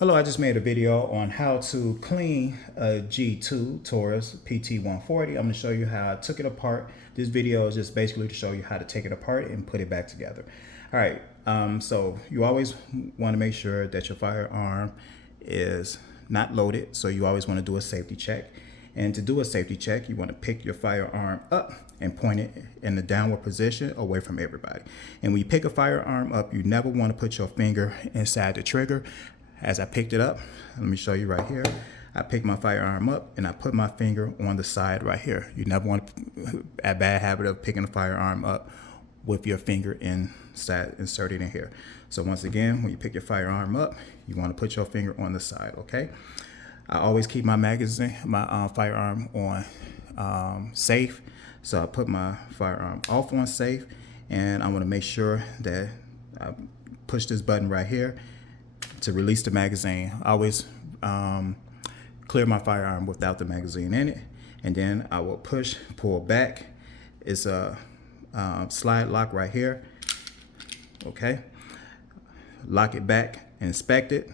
Hello, I just made a video on how to clean a G2 Taurus PT140. I'm going to show you how I took it apart. This video is just basically to show you how to take it apart and put it back together. All right, so you always want to make sure that your firearm is not loaded, so you always want to do a safety check. And to do a safety check, you want to pick your firearm up and point it in the downward position away from everybody. And when you pick a firearm up, you never want to put your finger inside the trigger. As I picked it up, let me show you right here. I picked my firearm up and I put my finger on the side right here. You never want a bad habit of picking a firearm up with your finger inserted in here. So once again, when you pick your firearm up, you want to put your finger on the side, okay? I always keep my magazine, my firearm on safe. So I put my firearm off on safe, and I want to make sure that I push this button right here to release the magazine. I always clear my firearm without the magazine in it, and then I will pull back. It's a slide lock right here. Okay, lock it back, inspect it,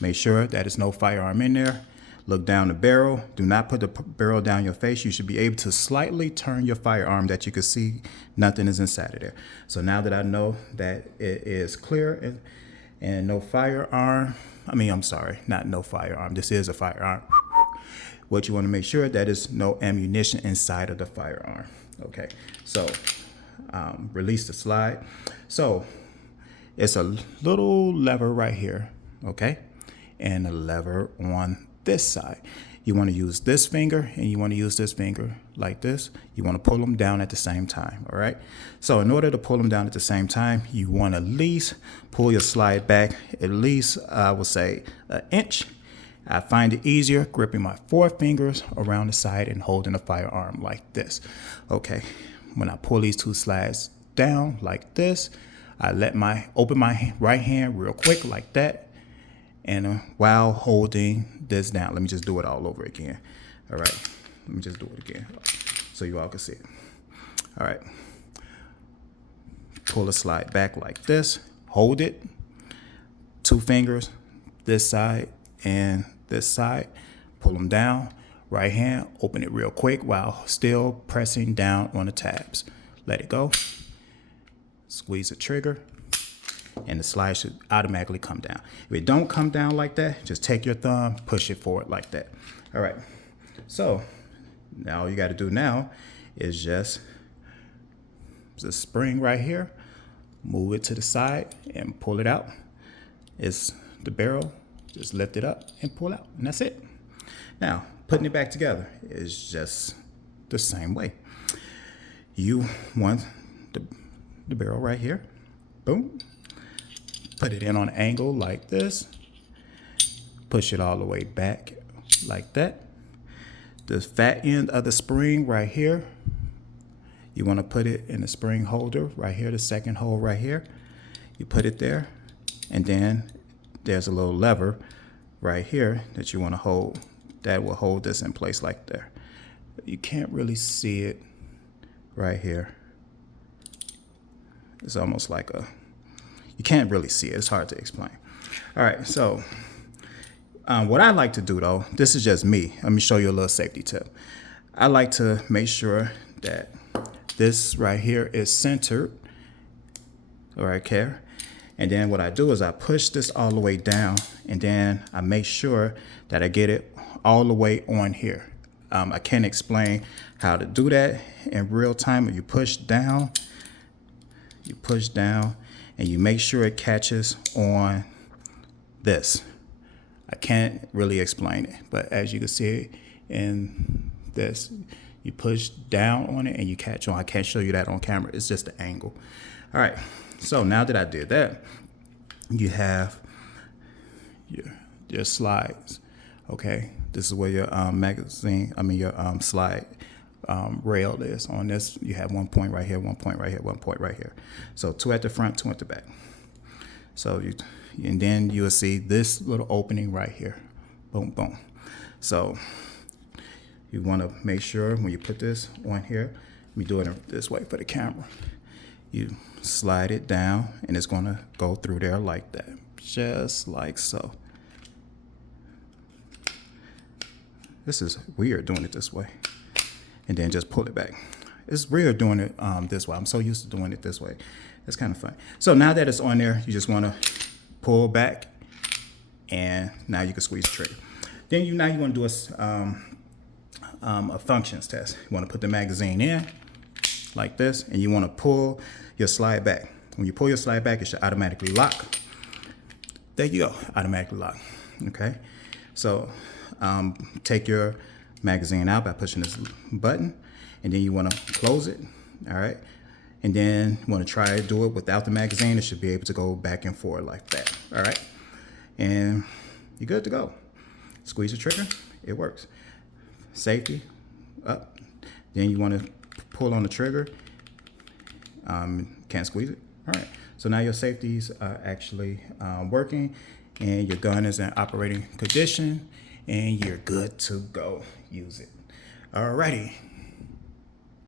make sure that there's no firearm in there. Look down the barrel. Do not put the barrel down your face. You should be able to slightly turn your firearm that you can see nothing is inside of there. So now that I know that it is clear and no firearm, I'm sorry, not no firearm, this is a firearm. What you want to make sure that is no ammunition inside of the firearm. Okay, so release the slide. So it's a little lever right here, okay, and a lever on this side. You want to use this finger and you want to use this finger like this. You want to pull them down at the same time, all right? So in order to pull them down at the same time, you want to at least pull your slide back at least, I would say, an inch. I find it easier gripping my four fingers around the side and holding the firearm like this. Okay, when I pull these two slides down like this, I open my right hand real quick like that. And while holding this down, let me just do it all over again. All right, let me just do it again so you all can see it. All right, pull the slide back like this, hold it, two fingers, this side and this side, pull them down, right hand, open it real quick while still pressing down on the tabs. Let it go, squeeze the trigger, and the slide should automatically come down. If it don't come down like that, just take your thumb, push it forward like that. All right, so now all you got to do now is just the spring right here, move it to the side and pull it out. It's the barrel, just lift it up and pull out, and that's it. Now, putting it back together is just the same way. You want the barrel right here, boom. Put it in on an angle like this. Push it all the way back like that. The fat end of the spring right here, you want to put it in the spring holder right here, the second hole right here. You put it there, and then there's a little lever right here that you want to hold that will hold this in place like there. You can't really see it right here. It's almost like you can't really see it. It's hard to explain. All right, so what I like to do though, this is just me. Let me show you a little safety tip. I like to make sure that this right here is centered, all right, care. And then what I do is I push this all the way down, and then I make sure that I get it all the way on here. I can't explain how to do that in real time. You push down, and you make sure it catches on this. I can't really explain it, but as you can see in this, you push down on it and you catch on. I can't show you that on camera. It's just the angle. All right, so now that I did that, you have your slides, okay? This is where your your slide rail is. On this, you have 1 point right here, 1 point right here, 1 point right here. So 2 at the front, 2 at the back. So and then you will see this little opening right here. Boom, boom. So you want to make sure when you put this on here, let me do it this way for the camera. You slide it down and it's going to go through there like that, just like so. This is weird doing it this way. And then just pull it back. It's weird doing it this way. I'm so used to doing it this way. It's kind of fun. So now that it's on there, you just want to pull back, and now you can squeeze the trigger. Then now you want to do a functions test. You want to put the magazine in like this, and you want to pull your slide back. When you pull your slide back, it should automatically lock. There you go, automatically lock. Okay, so take your magazine out by pushing this button, and then you want to close it. All right, and then you want to try to do it without the magazine. It should be able to go back and forth like that. All right, and you're good to go. Squeeze the trigger, it works. Safety up. Then you want to pull on the trigger. Can't squeeze it. All right, so now your safeties are actually working, and your gun is in operating condition, and you're good to go. Use it. Alrighty.